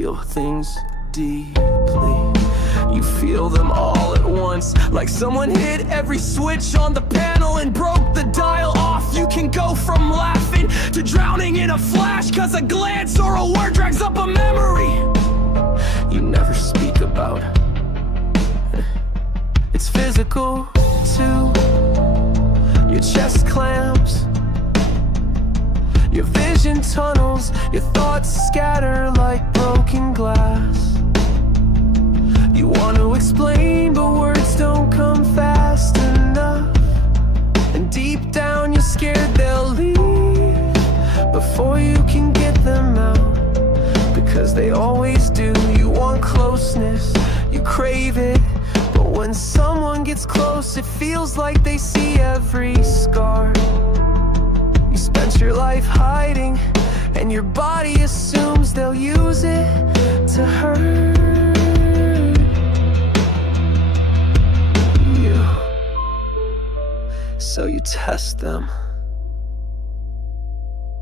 feel things deeply. You feel them all at once, like someone hit every switch on the panel and broke the dial off. You can go from laughing to drowning in a flash, 'cause a glance or a word drags up a memory you never speak about. It's physical too. Your chest clamps, your vision tunnels, your thoughts scatter like broken glass. You want to explain, but words don't come fast enough. And deep down you're scared they'll leave before you can get them out, because they always do. You want closeness, you crave it, but when someone gets close, it feels like they see every scar. You spent your life hiding, and your body assumes they'll use it to hurt you. So you test them,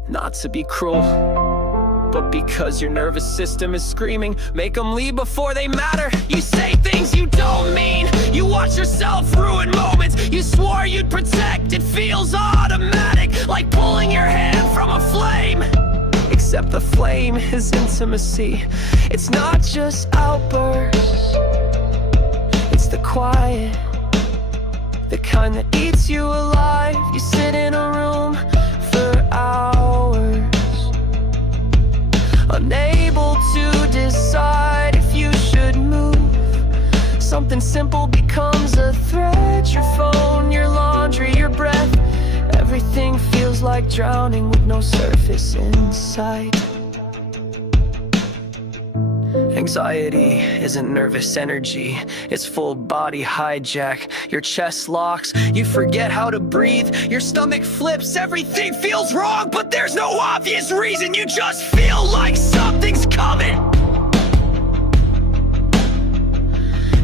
not to be cruel, but because your nervous system is screaming. Make them leave before they matter. You say things you don't mean. You watch yourself ruin moments you swore you'd protect. It feels automatic, like pulling your hand from a flame. Except the flame is intimacy. It's not just outbursts, it's the quiet, the kind that eats you alive. You sit in a room for hours, unable to decide if you should move. Something simple becomes a threat. Your phone, your laundry, your breath. Everything feels like drowning with no surface in sight. Anxiety isn't nervous energy, it's full body hijack. Your chest locks, you forget how to breathe. Your stomach flips, everything feels wrong, but there's no obvious reason. You just feel like something's coming.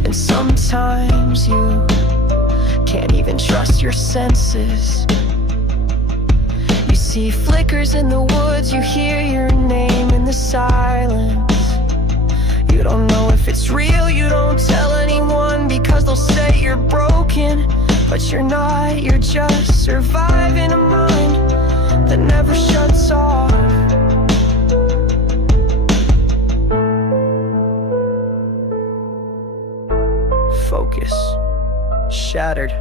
And sometimes you can't even trust your senses. You see flickers in the woods, you hear your name in the silence. You don't know if it's real, you don't tell anyone, because they'll say you're broken. But you're not, you're just surviving a mind that never shuts off. Focus shattered.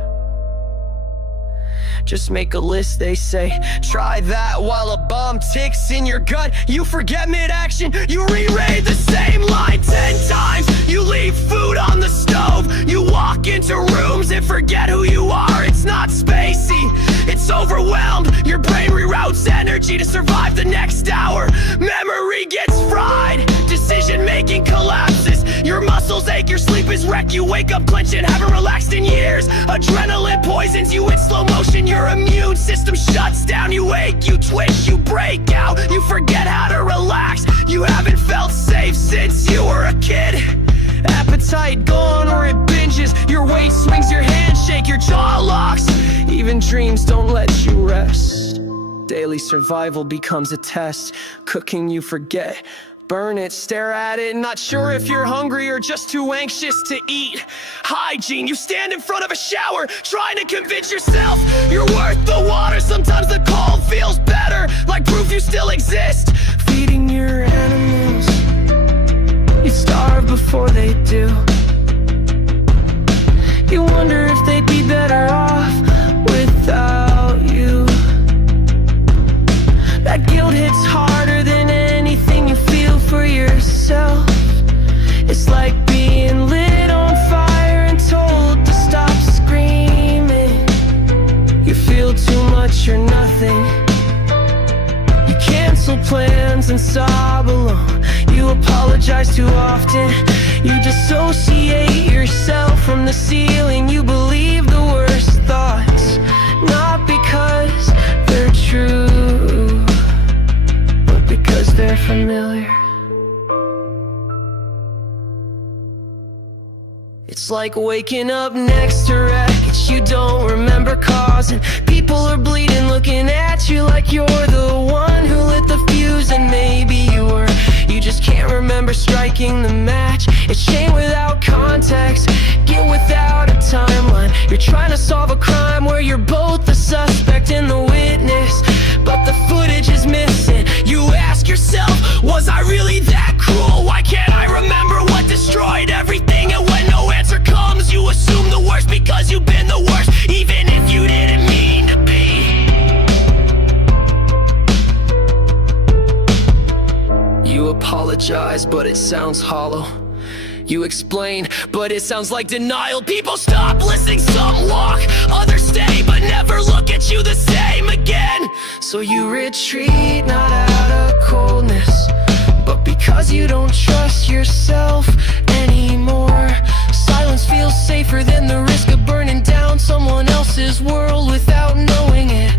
Just make a list, they say. Try that while a bomb ticks in your gut. You forget mid-action, you re-read the same line 10 times. You leave food on the stove. You walk into rooms and forget who you are. It's not spacey, it's overwhelmed. Your brain reroutes energy to survive the next hour. Memory gets fried, decision-making collapses. Your muscles ache, your sleep is wrecked. You wake up clenching, haven't relaxed in years. Adrenaline poisons you in slow motion. Your immune system shuts down. You wake, you twitch, you break out. You forget how to relax. You haven't felt safe since you were a kid. Appetite gone or it binges. Your weight swings, your hand shake, your jaw locks. Even dreams don't let you rest. Daily survival becomes a test. Cooking you forget. Burn it, stare at it, not sure if you're hungry or just too anxious to eat. Hygiene, you stand in front of a shower, trying to convince yourself you're worth the water. Sometimes the cold feels better, like proof you still exist. Feeding your animals, you starve before they do. You wonder if they'd be better off without you. That guilt hits harder than anything you feel for yourself. It's like being lit on fire and told to stop screaming. You feel too much or nothing. You cancel plans and sob alone. You apologize too often. You dissociate yourself from the ceiling. You believe the worst thoughts, not because they're true, but because they're familiar. It's like waking up next to wreckage you don't remember causing. People are bleeding, looking at you like you're the one who lit the fuse. And maybe you were. You just can't remember striking the match. It's chain without context, guilt without a timeline. You're trying to solve a crime where you're both the suspect and the witness, but the footage is missing. You ask yourself, was I really that cruel? Why can't I remember what destroyed everything? And when no answer comes, you assume the worst because you've been the worst, even if you didn't mean to be. You apologize, but it sounds hollow. You explain, but it sounds like denial. People stop listening, some walk, others stay, but never look at you the same again. So you retreat, not out of coldness, but because you don't trust yourself anymore. Silence feels safer than the risk of burning down someone else's world without knowing it.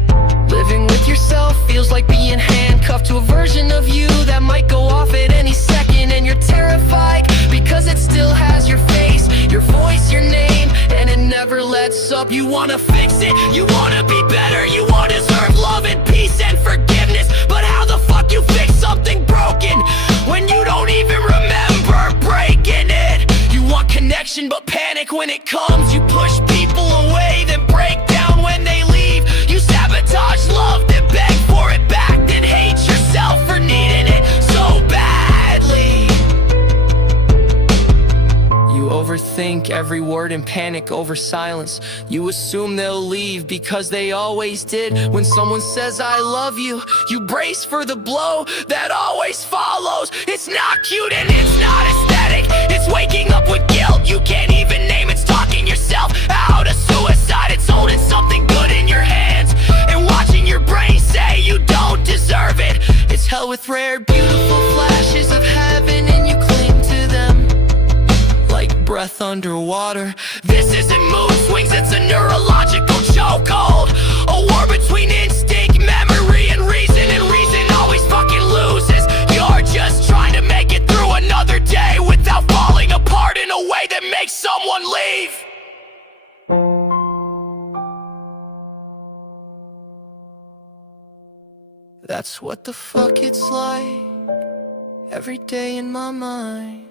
Living with yourself feels like being handcuffed to a version of you that might go off at any second. And you're terrified because it still has your face, your voice, your name, and it never lets up. You wanna fix it, you wanna be better, you wanna deserve love and peace and forgiveness. But how the fuck you fix something broken when you don't even remember breaking it? You want connection but panic when it comes. You push people away, then break down when they leave. You sabotage love, then beg for it back, then hate yourself for needing it so badly. You overthink every word and panic over silence. You assume they'll leave because they always did. When someone says I love you, you brace for the blow that always follows. It's not cute and it's not aesthetic, it's waking up with guilt you can't even name. It's talking yourself out of suicide. It's holding something good in your hands and watching your brain say you don't deserve it. It's hell with rare, beautiful flashes of heaven, and you cling to them like breath underwater. This isn't mood swings, it's a neurological chokehold. A war between instinct, memory, and reason always fucking loses. You're just trying to make it through another day without falling apart in a way that makes someone leave. That's what the fuck it's like every day in my mind.